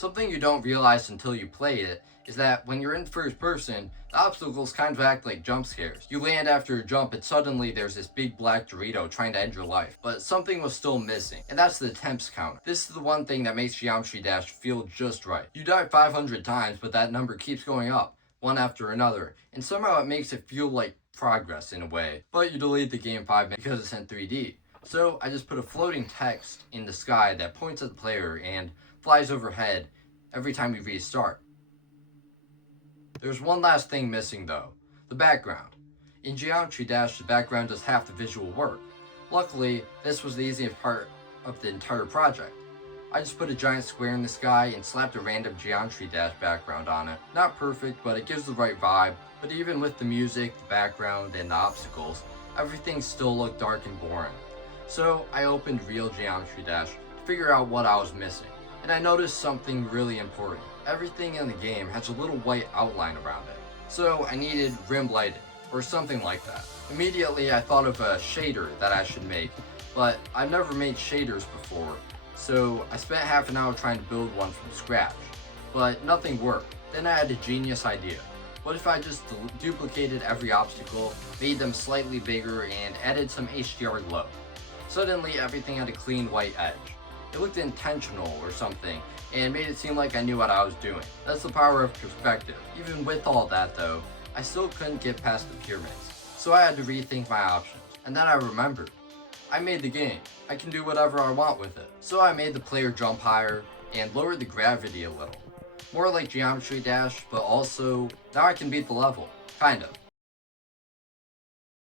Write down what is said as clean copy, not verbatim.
Something you don't realize until you play it is that when you're in first person, the obstacles kind of act like jump scares. You land after a jump and suddenly there's this big black Dorito trying to end your life. But something was still missing, and that's the attempts counter. This is the one thing that makes Geometry Dash feel just right. You die 500 times, but that number keeps going up, one after another, and somehow it makes it feel like progress in a way. But you delete the game 5 minutes because it's in 3D. So I just put a floating text in the sky that points at the player and flies overhead every time you restart. There's one last thing missing though, the background. In Geometry Dash, the background does half the visual work. Luckily, this was the easiest part of the entire project. I just put a giant square in the sky and slapped a random Geometry Dash background on it. Not perfect, but it gives the right vibe. But even with the music, the background, and the obstacles, everything still looked dark and boring. So I opened Real Geometry Dash to figure out what I was missing. And I noticed something really important. Everything in the game has a little white outline around it. So I needed rim lighting, or something like that. Immediately I thought of a shader that I should make, but I've never made shaders before, so I spent half an hour trying to build one from scratch. But nothing worked. Then I had a genius idea. What if I just duplicated every obstacle, made them slightly bigger, and added some HDR glow? Suddenly everything had a clean white edge. It looked intentional or something, and made it seem like I knew what I was doing. That's the power of perspective. Even with all that though, I still couldn't get past the pyramids. So I had to rethink my options. And then I remembered. I made the game. I can do whatever I want with it. So I made the player jump higher and lowered the gravity a little. More like Geometry Dash, but also now I can beat the level. Kind of.